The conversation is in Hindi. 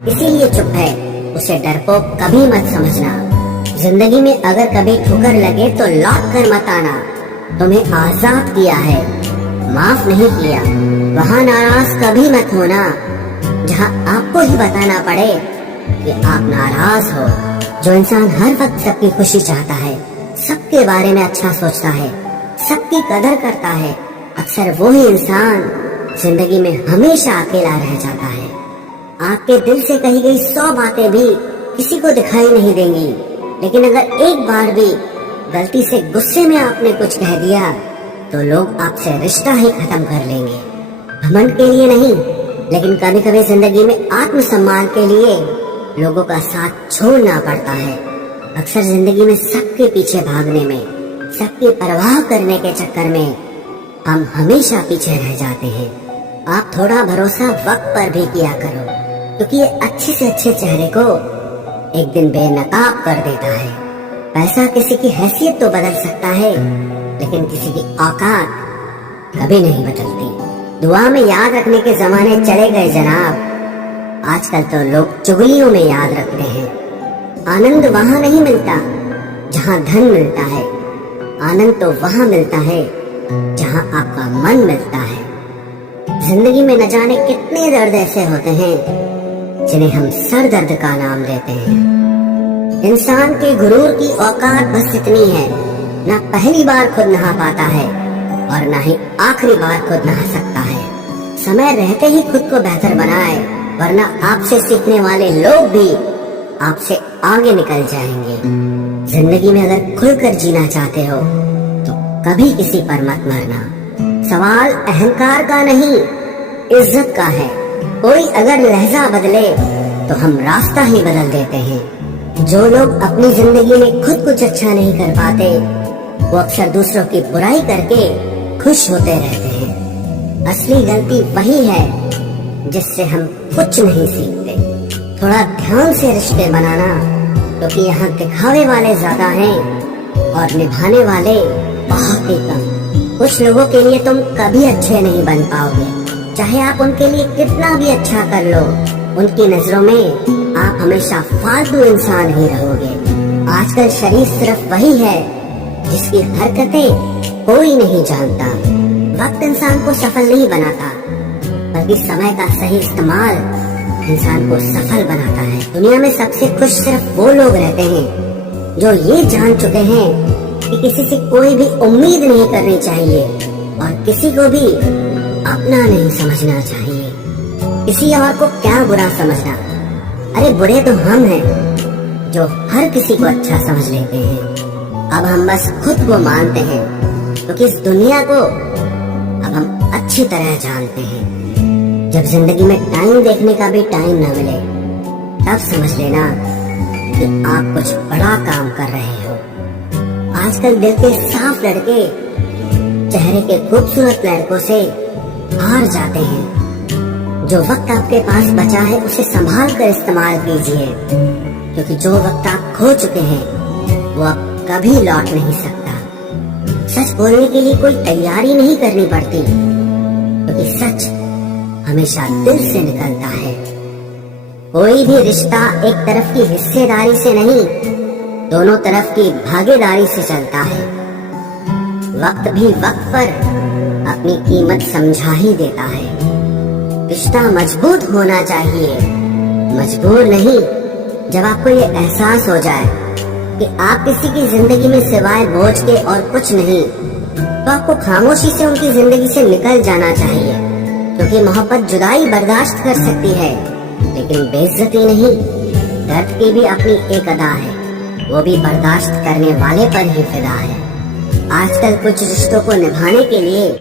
इसीलिए चुप है, उसे डरपोक कभी मत समझना। जिंदगी में अगर कभी ठोकर लगे तो लौट कर मत आना। तुम्हें आजाद किया है, माफ नहीं किया। वहाँ नाराज कभी मत होना जहाँ आपको ही बताना पड़े कि आप नाराज हो। जो इंसान हर वक्त सबकी खुशी चाहता है, सबके बारे में अच्छा सोचता है, सबकी कदर करता है, अक्सर वो ही इंसान जिंदगी में हमेशा अकेला रह जाता है। आपके दिल से कही गई 100 बातें भी किसी को दिखाई नहीं देंगी, लेकिन अगर एक बार भी गलती से गुस्से में आपने कुछ कह दिया तो लोग आपसे रिश्ता ही खत्म कर लेंगे। घमंड के लिए नहीं, लेकिन कभी कभी जिंदगी में आत्मसम्मान के लिए लोगों का साथ छोड़ना पड़ता है। अक्सर जिंदगी में सबके पीछे भागने में, सबकी परवाह करने के चक्कर में हम हमेशा पीछे रह जाते हैं। आप थोड़ा भरोसा वक्त पर भी किया करो, क्योंकि ये अच्छे से अच्छे चेहरे को एक दिन बेनकाब कर देता है। पैसा किसी की हैसियत तो बदल सकता है, लेकिन किसी की औकात कभी नहीं बदलती। दुआ में याद रखने के जमाने चले गए जनाब, आजकल तो लोग चुगलियों में याद रखते हैं। आनंद वहाँ नहीं मिलता जहाँ धन मिलता है, आनंद तो वहाँ मिलता है जहाँ आपका मन मिलता है। जिंदगी में न जाने कितने दर्द ऐसे होते हैं जिन्हें हम सर दर्द का नाम देते हैं। इंसान के गुरूर की औकात बस इतनी है, न पहली बार खुद नहा पाता है और न ही आखिरी बार खुद नहा सकता है। समय रहते ही खुद को बेहतर बनाए, वरना आपसे सीखने वाले लोग भी आपसे आगे निकल जाएंगे। जिंदगी में अगर खुलकर जीना चाहते हो तो कभी किसी पर मत मरना। सवाल अहंकार का नहीं, इज्जत का है। कोई अगर लहजा बदले तो हम रास्ता ही बदल देते हैं। जो लोग अपनी जिंदगी में खुद कुछ अच्छा नहीं कर पाते, वो अक्सर दूसरों की बुराई करके खुश होते रहते हैं। असली गलती वही है जिससे हम कुछ नहीं सीखते। थोड़ा ध्यान से रिश्ते बनाना, क्योंकि यहाँ दिखावे वाले ज्यादा हैं और निभाने वाले बहुत ही कम। कुछ लोगों के लिए तुम कभी अच्छे नहीं बन पाओगे, चाहे आप उनके लिए कितना भी अच्छा कर लो। उनकी नजरों में आप हमेशा फालतू इंसान ही रहोगे। आजकल शरीफ सिर्फ वही है जिसकी हरकतें कोई नहीं जानता। वक्त इंसान को सफल नहीं बनाता, बल्कि समय का सही इस्तेमाल इंसान को सफल बनाता है। दुनिया में सबसे खुश सिर्फ वो लोग रहते हैं जो ये जान चुके हैं कि किसी से कोई भी उम्मीद नहीं करनी चाहिए और किसी को भी अपना नहीं समझना चाहिए। किसी और को क्या बुरा समझना, अरे बुरे तो हम हैं जो हर किसी को अच्छा समझ लेते हैं। अब हम बस खुद को मानते हैं, क्योंकि इस दुनिया को अब हम अच्छी तरह जानते हैं। जब जिंदगी में टाइम देखने का भी टाइम न मिले, तब समझ लेना कि आप कुछ बड़ा काम कर रहे हो। आजकल दिल के साफ लड़के चेहरे के खूबसूरत लड़कों से हार जाते हैं। जो वक्त आपके पास बचा है उसे संभाल कर इस्तेमाल कीजिए, क्योंकि जो वक्त आप खो चुके हैं वो अब कभी लौट नहीं सकता। सच बोलने के लिए कोई तैयारी नहीं करनी पड़ती, क्योंकि सच हमेशा दिल से निकलता है। कोई भी रिश्ता एक तरफ की हिस्सेदारी से नहीं, दोनों तरफ की भागीदारी से चलता है। वक्त भी वक्त पर अपनी कीमत समझा ही देता है। रिश्ता मजबूत होना चाहिए, मजबूर नहीं। जब आपको ये एहसास हो जाए कि आप किसी की जिंदगी में सिवाय बोझ के और कुछ नहीं, तो आपको खामोशी से उनकी जिंदगी से निकल जाना चाहिए, क्योंकि मोहब्बत जुदाई बर्दाश्त कर सकती है, लेकिन बेइज्जती नहीं। दर्द की भी अपनी एक अदा है, वो भी बर्दाश्त करने वाले पर ही फिदा है। आजकल कुछ रिश्तों को निभाने के लिए